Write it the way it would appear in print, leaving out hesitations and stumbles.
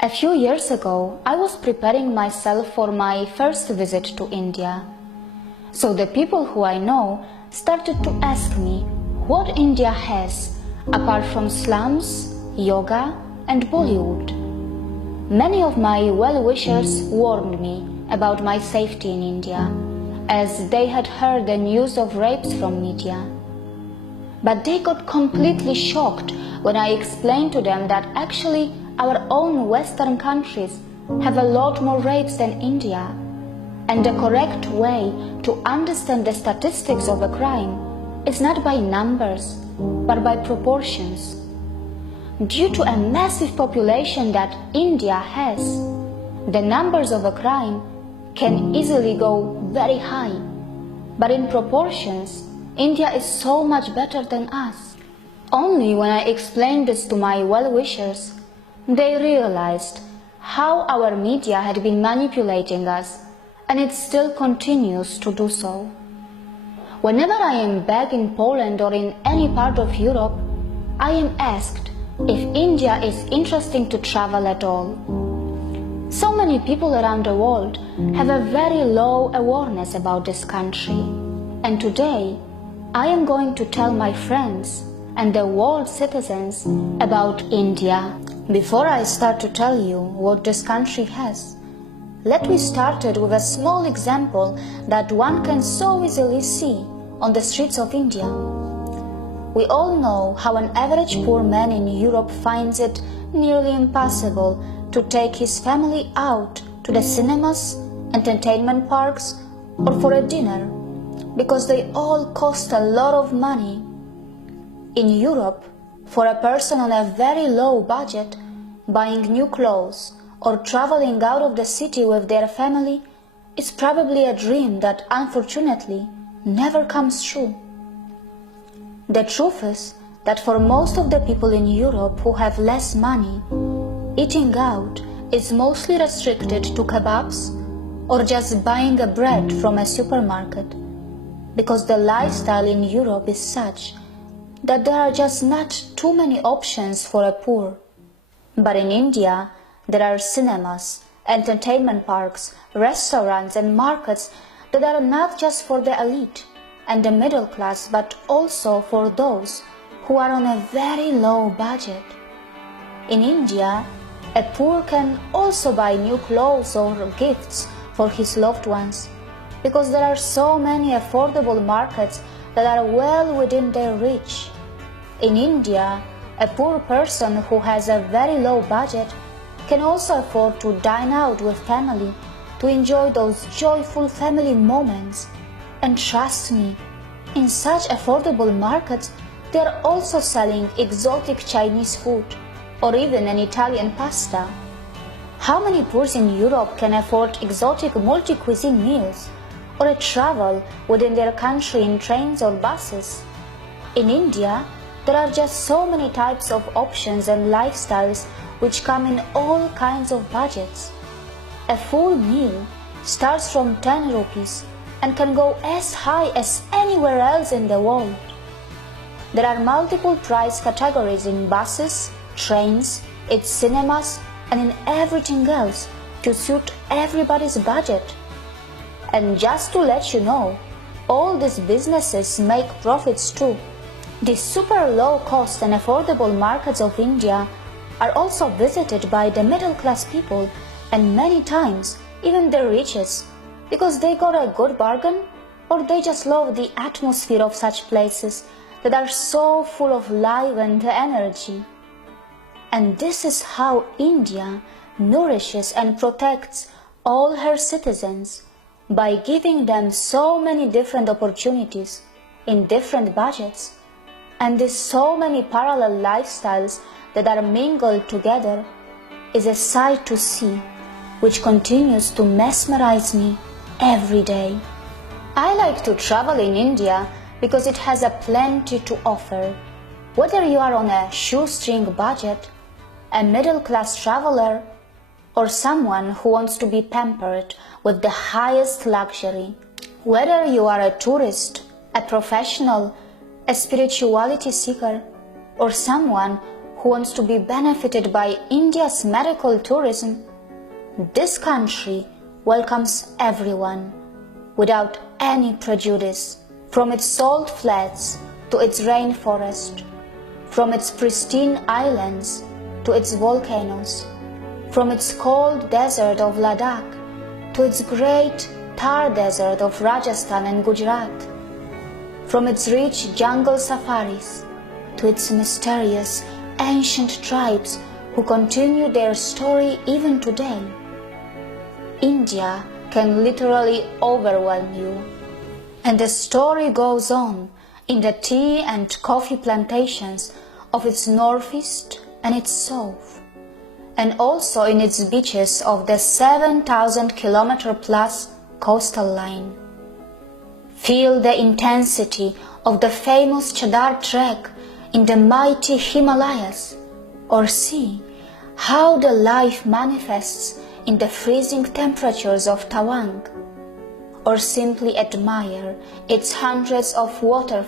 A few years ago, I was preparing myself for my first visit to India. So the people who I know started to ask me what India has apart from slums, yoga and Bollywood. Many of my well-wishers warned me about my safety in India, as they had heard the news of rapes from media. But they got completely shocked when I explained to them that actually our own Western countries have a lot more rapes than India, and the correct way to understand the statistics of a crime is not by numbers, but by proportions. Due to a massive population that India has, the numbers of a crime can easily go very high, but in proportions, India is so much better than us. Only when I explained this to my well-wishers, they realized how our media had been manipulating us, and it still continues to do so. Whenever I am back in Poland or in any part of Europe, I am asked if India is interesting to travel at all. So many people around the world have a very low awareness about this country, and today I am going to tell my friends and the world citizens about India. Before I start to tell you what this country has, let me start it with a small example that one can so easily see on the streets of India. We all know how an average poor man in Europe finds it nearly impossible to take his family out to the cinemas, entertainment parks, or for a dinner, because they all cost a lot of money. In Europe, for a person on a very low budget, buying new clothes or traveling out of the city with their family is probably a dream that unfortunately never comes true. The truth is that for most of the people in Europe who have less money, eating out is mostly restricted to kebabs or just buying a bread from a supermarket, because the lifestyle in Europe is such that there are just not too many options for a poor. But in India, there are cinemas, entertainment parks, restaurants and markets that are not just for the elite and the middle class, but also for those who are on a very low budget. In India, a poor can also buy new clothes or gifts for his loved ones, because there are so many affordable markets that are well within their reach. In India, a poor person who has a very low budget can also afford to dine out with family to enjoy those joyful family moments. And trust me, in such affordable markets, they are also selling exotic Chinese food or even an Italian pasta. How many poors in Europe can afford exotic multi-cuisine meals or a travel within their country in trains or buses? In India, there are just so many types of options and lifestyles which come in all kinds of budgets. A full meal starts from 10 rupees and can go as high as anywhere else in the world. There are multiple price categories in buses, trains, its cinemas, and in everything else to suit everybody's budget. And just to let you know, all these businesses make profits too. The super low cost and affordable markets of India are also visited by the middle class people, and many times even the richest, because they got a good bargain or they just love the atmosphere of such places that are so full of life and energy. And this is how India nourishes and protects all her citizens, by giving them so many different opportunities in different budgets, and these so many parallel lifestyles that are mingled together is a sight to see, which continues to mesmerize me every day. I like to travel in India because it has a plenty to offer. Whether you are on a shoestring budget, a middle-class traveler, or someone who wants to be pampered with the highest luxury. Whether you are a tourist, a professional, a spirituality seeker, or someone who wants to be benefited by India's medical tourism, this country welcomes everyone without any prejudice, from its salt flats to its rainforest, from its pristine islands to its volcanoes, from its cold desert of Ladakh to its great Thar desert of Rajasthan and Gujarat, from its rich jungle safaris to its mysterious ancient tribes who continue their story even today. India can literally overwhelm you. And the story goes on in the tea and coffee plantations of its northeast and its south, and also in its beaches of the 7,000-kilometer plus coastal line. Feel the intensity of the famous Chadar trek in the mighty Himalayas, or see how the life manifests in the freezing temperatures of Tawang, or simply admire its hundreds of waterfalls